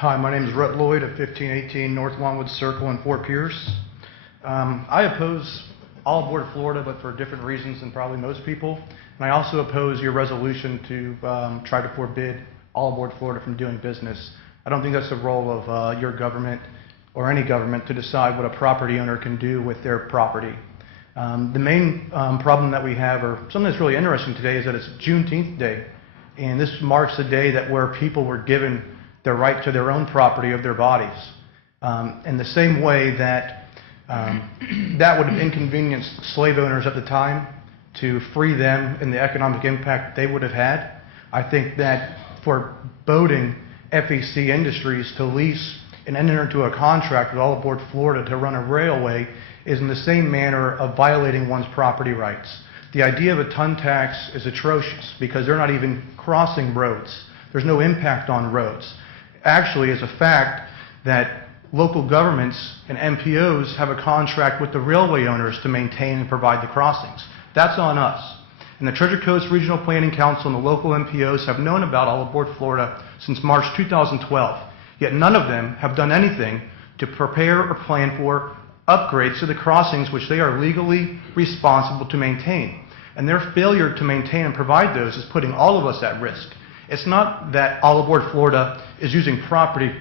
Hi, my name is Rhett Lloyd of 1518 North Longwood Circle in Fort Pierce. I oppose all aboard Florida, but for different reasons than probably most people. And I also oppose your resolution to try to forbid all aboard Florida from doing business. I don't think that's the role of your government or any government to decide what a property owner can do with their property. The main problem that we have, or something that's really interesting today, is that it's Juneteenth Day. And this marks the day that where people were given their right to their own property of their bodies. In the same way that that would have inconvenienced slave owners at the time to free them and the economic impact they would have had, I think that foreboding FEC Industries to lease and enter into a contract with all aboard Florida to run a railway is in the same manner of violating one's property rights. The idea of a ton tax is atrocious because they're not even crossing roads. There's no impact on roads. Actually, it's a fact that local governments and MPOs have a contract with the railway owners to maintain and provide the crossings. That's on us. And the Treasure Coast Regional Planning Council and the local MPOs have known about all aboard Florida since March 2012. Yet none of them have done anything to prepare or plan for upgrades to the crossings which they are legally responsible to maintain. And their failure to maintain and provide those is putting all of us at risk. It's not that all aboard Florida is using property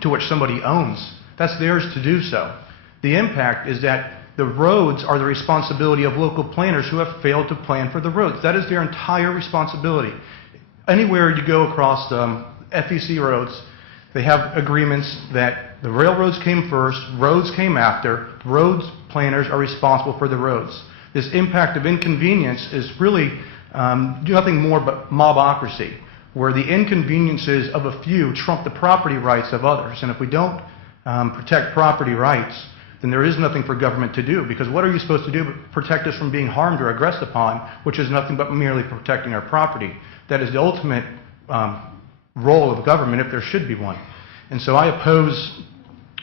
to which somebody owns. That's theirs to do so. The impact is that the roads are the responsibility of local planners who have failed to plan for the roads. That is their entire responsibility. Anywhere you go across FEC roads, they have agreements that the railroads came first, roads came after, roads planners are responsible for the roads. This impact of inconvenience is really nothing more but mobocracy, where the inconveniences of a few trump the property rights of others. And if we don't protect property rights, then there is nothing for government to do, because what are you supposed to do but protect us from being harmed or aggressed upon, which is nothing but merely protecting our property. That is the ultimate role of government, if there should be one. And so I oppose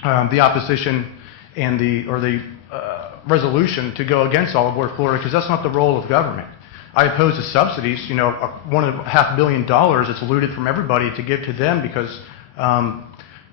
the opposition and the resolution to go against all aboard Florida, because that's not the role of government. I oppose the subsidies. You know, $1.5 billion it's looted from everybody to give to them because,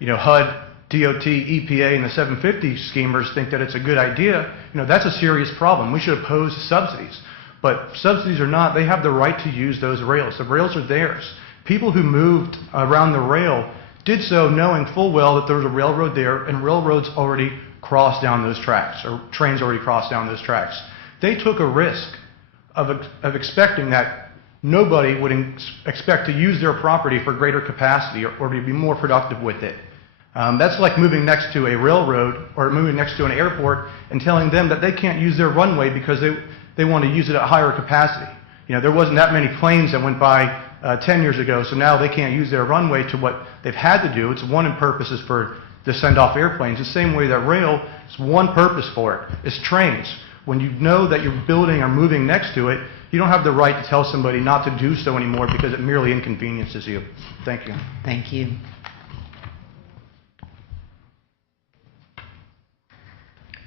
you know, HUD, DOT, EPA, and the 750 schemers think that it's a good idea. You know, that's a serious problem. We should oppose subsidies. But subsidies or not, they have the right to use those rails. The rails are theirs. People who moved around the rail did so knowing full well that there was a railroad there, and railroads already crossed down those tracks, or trains already crossed down those tracks. They took a risk of expecting that nobody would expect to use their property for greater capacity or to be more productive with it. That's like moving next to a railroad or moving next to an airport and telling them that they can't use their runway because they want to use it at higher capacity. You know, there wasn't that many planes that went by 10 years ago, so now they can't use their runway to what they've had to do. It's one purpose is to send off airplanes. The same way that rail is one purpose for it. It's trains. When you know that you're building or moving next to it, you don't have the right to tell somebody not to do so anymore because it merely inconveniences you. Thank you. Thank you.